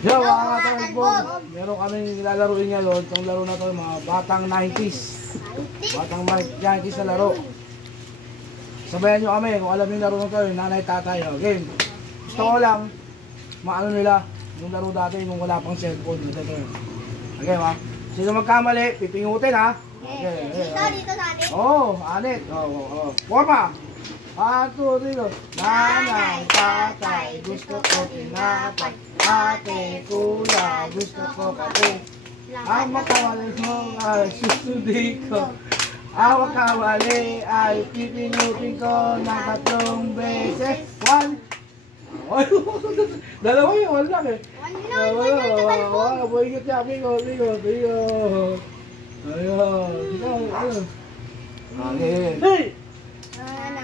Yo, mga katalbog, meron kaming nilalaroin nga doon. Itong laro na to, mga batang 90s. Batang 90s na laro. Sabayan nyo kami kung alam yung laro na to, yung nanay tatay. Game. Gusto ko lang, maano nila, yung laro dati nung wala pang cellphone. Ito. Okay, ha? Sino magkamali, pipingutin, ha? Okay. Dito sa atin? Oo, anit. Oo. Forma. 1, 2, 3, go. Nanay, tatay, gusto ko tinapay. Ate, kuya, gusto ko kape. Ang makamali mo ay susundin ko. Ang makamali ay pipinutin ko ng 3 beses. 1. Ay, dalawa yun, wala lang eh. Wala, buhigit niya, bigo. Ayun. Hey!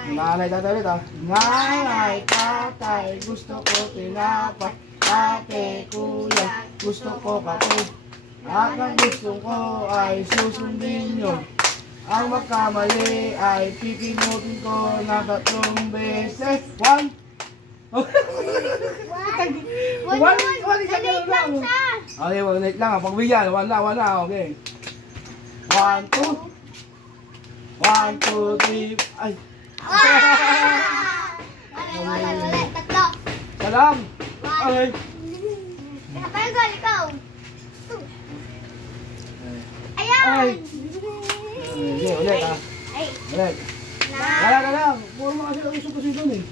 Nanay, tatay ulit ah. Nanay, tatay, gusto ko tinapay. Ate, kuya, gusto ko kape. At ang gusto ko ay susundin nyo. Ang magkamali ay pipinutin ko ng 3 beses. 1. One isang gano'n lang. Okay, wait lang ah. Pagbigyan, 1 na. Okay. 1, 2. 1, 2, 3. Ay. Wala. Tatlo. Salam. Okay. Kapag ikaw. Ayan. Okay, ulit ah. Ulit. Wala. Puro mga sila gusto ko doon eh.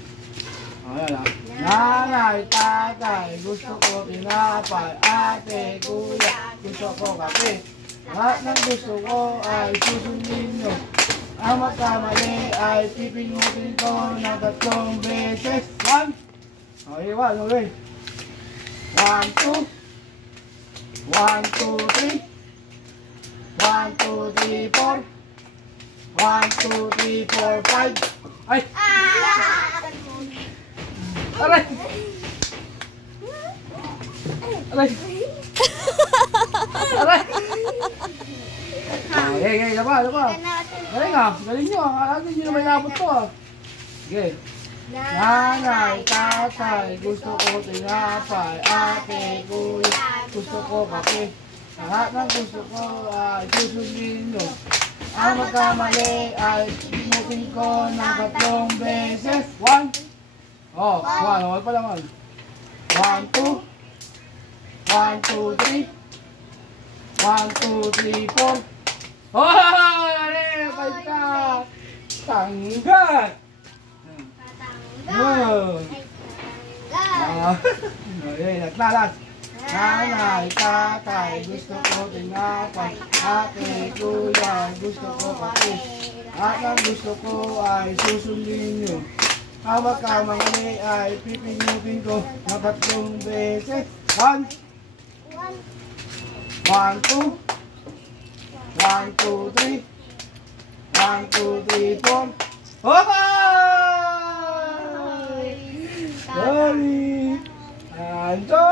Ayan ah. Nanay, tatay, gusto ko tinapay. Ate, kuya, gusto ko kape. Lahat ng gusto ko ay susundin nyo. Ang magkamali ay pipinutin ko ng 3 beses. 1. Okay, 1. Okay. 1, 2. 1, 2, 3. 1, 2, 3, 4. 1, 2, 3, 4, 5. Ay! Aray! Okay, laba. Galing nyo. Alam nyo naman inabot to ah. Okay. Nanay, tatay, gusto ko tinapay. Ate, kuya, gusto ko kape. Lahat ng gusto ko ay susundin nyo. Ang magkamali ay pinutin ko ng 3 beses. 1. Oh, 1 pa lang. 1, 2. 1, 2, 3. 1, 2, 3, 4. Oh! Paita! Tanggat! Naglalas. Nanay, tatay, gusto ko tinapay. Ate, kuya, gusto ko kape. At ang gusto ko ay susundin nyo. Ang magkamali ay pipinutin ko ng 3 beses. 1. 1, 2. 1, 2, 3. 1, 2, 3, 4. Hoy! Sorry! Anto!